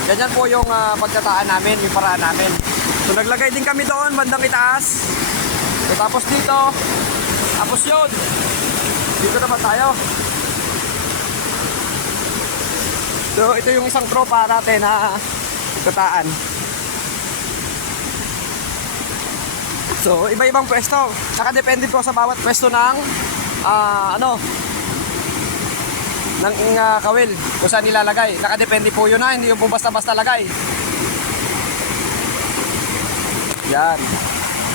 Yan. Ganyan po yung pagkataan namin, yung paraan namin. So naglagay din kami doon, bandang itaas. So, tapos dito, tapos yun. Dito naman tayo. So ito yung isang tropa natin na pagkataan. So iba-ibang pwesto. Nakadepende po sa bawat pwesto ng ng kawil kung saan nilalagay. Nakadepende po yun na, hindi yung basta-basta lagay. Yan.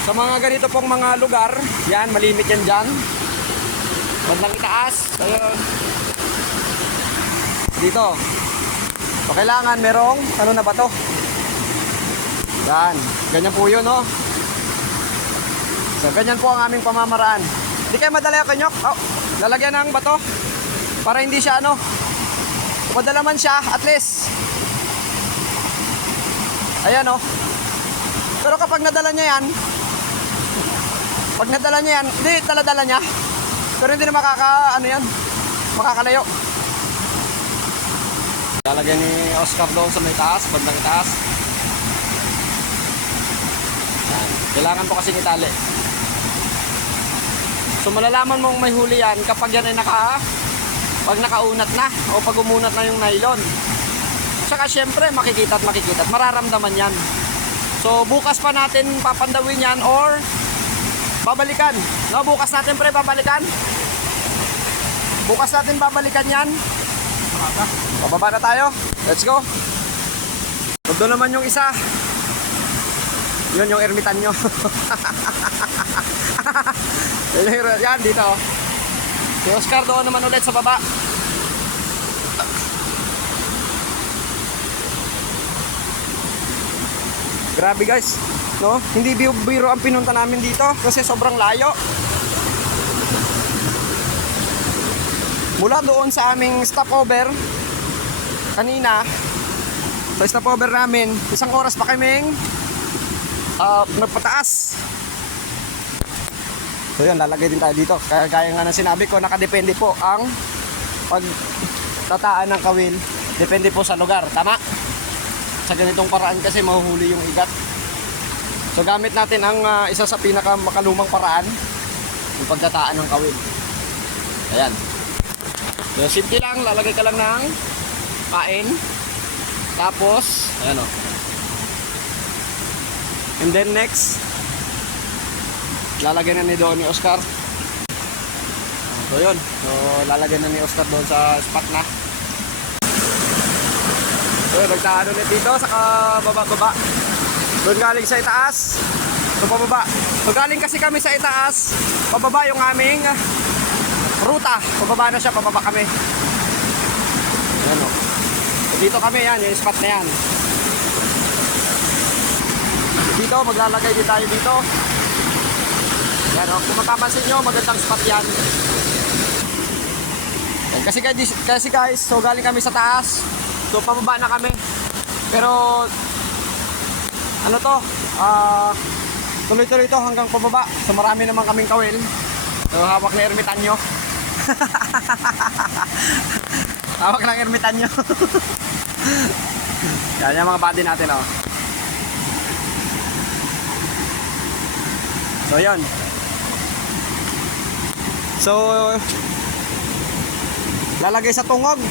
Sa mga ganito pong mga lugar, yan, malimit yan dyan. Bandang itaas. Ayun. Dito. So, kailangan merong, ano na ba to? Yan. Ganyan po yun, no? So, ganyan po ang aming pamamaraan. Hindi kayo madala yung kanyok. Oh, lalagyan ng bato. Para hindi siya madala man siya, at least. Ayan, oh. Pero kapag nadala niya yan, hindi dala niya. Pero hindi na makakalayo. Lalagyan ni Oscar doon sa may taas, bandang taas. Yan. Kailangan po kasing itali. So malalaman mong may huli yan kapag yan ay pag nakaunat na o pag umunat na yung nylon. Saka syempre makikita at mararamdaman yan. So bukas pa natin papandawin yan or babalikan. No, bukas natin babalikan. Bukas natin babalikan yan. Pababa na tayo. Let's go. Doon naman yung isa. Yun yung ermitanyo. Yan dito. Si Oscar doon naman ulit sa baba. Grabe guys, no? Hindi biro ang pinunta namin dito kasi sobrang layo. Mula doon sa aming stopover kanina, sa stopover namin, 1 oras pa kaming nagpataas. So yun, lalagay din tayo dito. Kaya nga na sinabi ko, nakadepende po ang pagtataan ng kawil. Depende po sa lugar, tama? Sa ganitong paraan kasi mahuhuli yung igat. So gamit natin ang isa sa pinakamakalumang paraan, yung pagtataan ng kawil. Ayan. So simple lang, lalagay ka lang ng pain. Tapos, ayan o. And then next, lalagyan na ni doon ni Oscar. So yun. So lalagyan na ni Oscar doon sa spot na. So nagtaan ulit dito sa baba. Doon galing sa itaas. So pababa. So galing kasi kami sa itaas. Pababa yung aming ruta. Pababa na siya. Pababa kami. Ayan o. So dito kami yan. Yung spot na yan. Dito maglalagay din tayo dito. Yan o, kung mapapansin nyo, magandang spot yan. Kasi guys, so galing kami sa taas. So pababa na kami. Pero tuloy-tuloy to hanggang pababa. So marami naman kaming kawil. So hawak na ermitanyo. Hawak ng ermitanyo. Yan yung mga body natin o. So yan. So lalagay sa tungog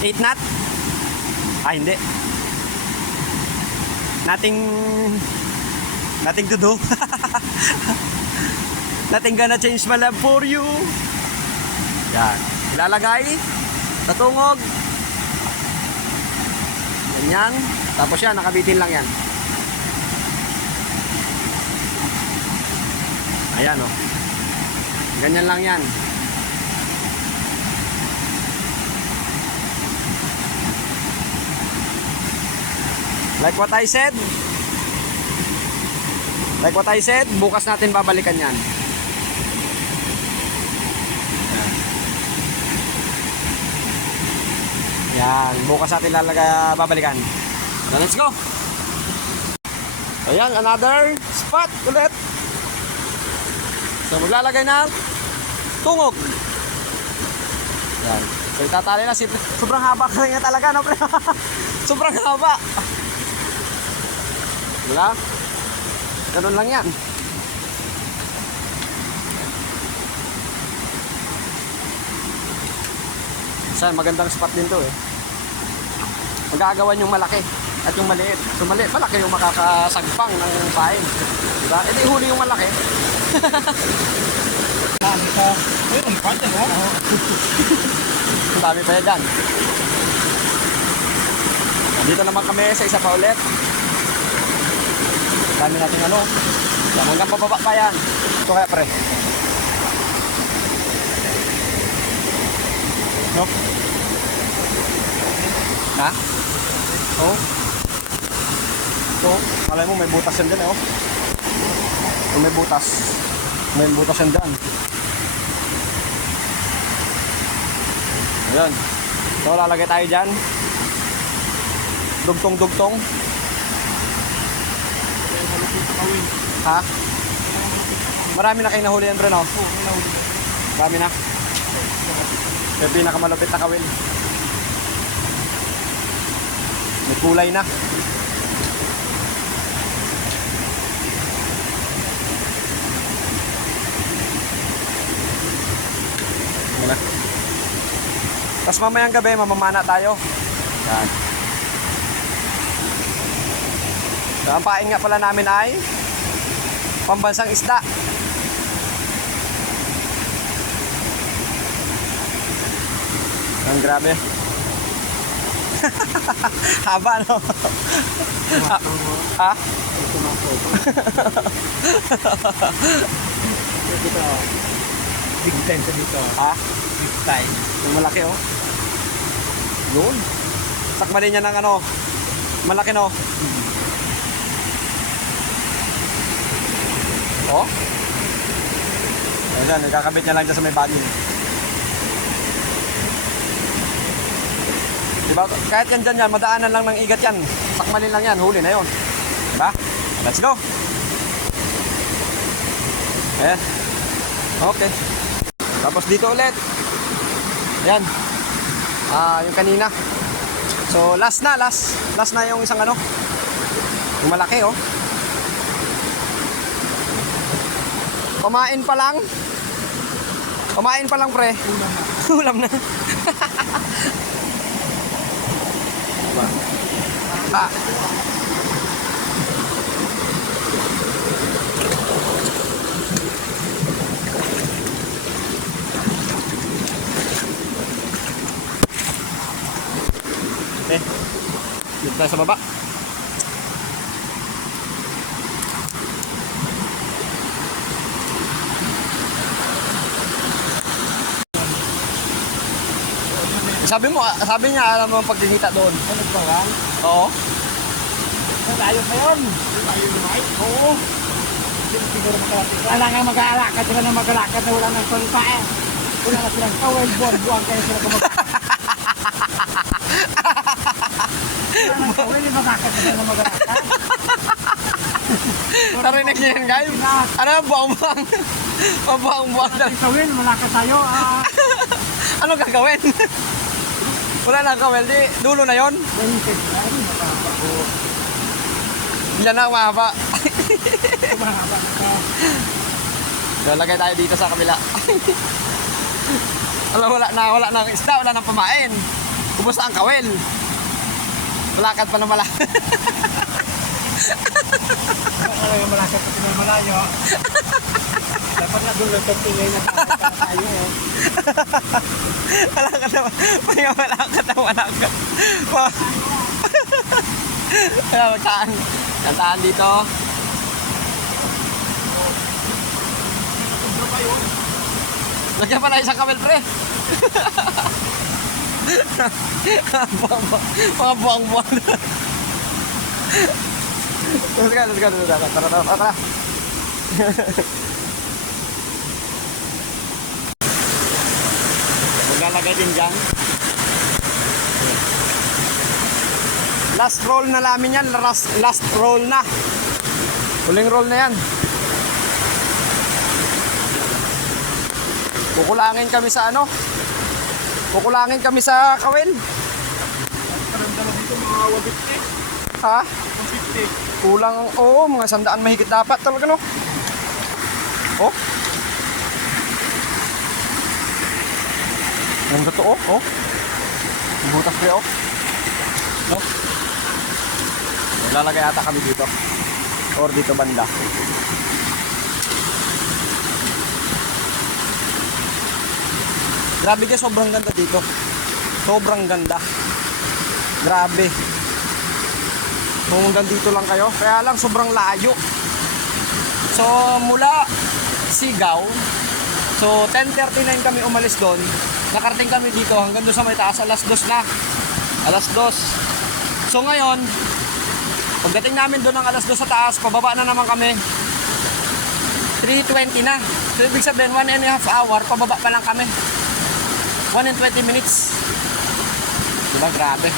8 knot. Hindi. Nothing to do. Nothing gonna change my love for you. Yan. Ilalagay sa tungog. Ganyan. Tapos yan, nakabitin lang yan. Ayan o. Ganyan lang yan. Like what I said, bukas natin babalikan yan. Yan, bukas natin babalikan. So, let's go. Ayan, another spot ulit. So maglalagay ng tungog. Yan. So itatali na. Sobrang haba ka nga talaga, no, pre? Sobrang haba. Diba? Ganun lang yan. Saan, magandang spot din to eh. Magagawan yung malaki at yung maliit. So malaki yung makakasagpang ng pain. Diba? E di huli yung malaki. Ayun, pwede no? Ang dami pa yan dyan. Dito naman kami sa isa pa ulit. Dami natin ano. Yan, hanggang pababa pa yan. Ito kaya pre. No? Ha? Oh. Ito, malay mo may butas yan dyan eh oh. Ito may butas. May butas yan dyan. Ayan. So lalagay tayo dyan. Dugtong-dugtong. Ha? Marami na kayo nahuli yan, Bro, no? Marami na. Yung pinakamalupit na kawil. May kulay na. Wala. Tapos mamayang gabi, mamamana tayo. Yan. So, ang pain nga pala namin ay pambansang isda. Ang grabe. Haba, no? Ha? Dito, big time sa dito. Ha? Big time. Yung malaki, oh. Yun. Sakmanin niya ng ano. Malaki, no? Oh. Ayan, ikakabit niya lang dyan sa may body. Diba? Kahit yan dyan yan, madaanan lang ng igat yan. Sakmanin lang yan, huli na yun. Diba? Let's go. Ayan. Okay. Tapos dito ulit. Ayan. Yung kanina. So last na yung isang ano. Yung malaki oh. Kumain pa lang. Kumain pa lang pre. Ulam na. Ah. Okay. Dito tayo sa baba. Sabi niya, alam mo ang pagkikita doon. Ano ba yan? Oo. Malayo pa yun. Malayo naman? Oo. Siguro makalakad. Wala nga mag-aalakad. Wala nga mag-aalakad na wala nang salita eh. Wala na silang kawal, buwan-buwan kayo sila kumag... Wala nang kawal, yung mag-aalakad na mag-aalakad. Narinig niyo yan guys? Ano ang buwang-buwang? Ang buwang-buwang. Wala nang kawal, malakad tayo. Ano gagawin? Wala na kawel, di dulo na yon. Yan na, mahaba. Mahaba na. Lalagay tayo dito sa kabila. Wala na isda, wala nang pamain. Ubos na ang kawel. Malakad pa na malakad. Wala yung malakad pa na malayo. Dapat na dulo ito tingay na tayo. Malakad na malakad. Kantaan dito. Lagyan pa na isang kamel pre. Mga buwang-buwang. Let's go. Tara. Maglalagay din dyan. Last roll na namin yan. Last roll na. Huling roll na yan. Kukulangin kami sa ano? Kukulangin kami sa kawin. Parang dala dito mga 150. Ha? 150. Kulang, oo, mga 100 mahigit dapat talaga, no? Oh. Ang totoo, oh. Butas ko, oh. No? Lalagay ata kami dito. Or dito banda. Grabe guys, sobrang ganda dito. Sobrang ganda. Grabe. Kung hanggang dito lang kayo, kaya lang sobrang layo. So mula Sigaw, so 10:39 kami umalis doon. Nakarating kami dito hanggang doon sa may taas, alas 2 na. Alas 2. So ngayon, pagdating namin doon ng alas 2 sa taas, pababa na naman kami. 3:20 na. So ibig sabihin 1.5 hour, pababa pa lang kami. 1 and 20 minutes. Diba? Grabe.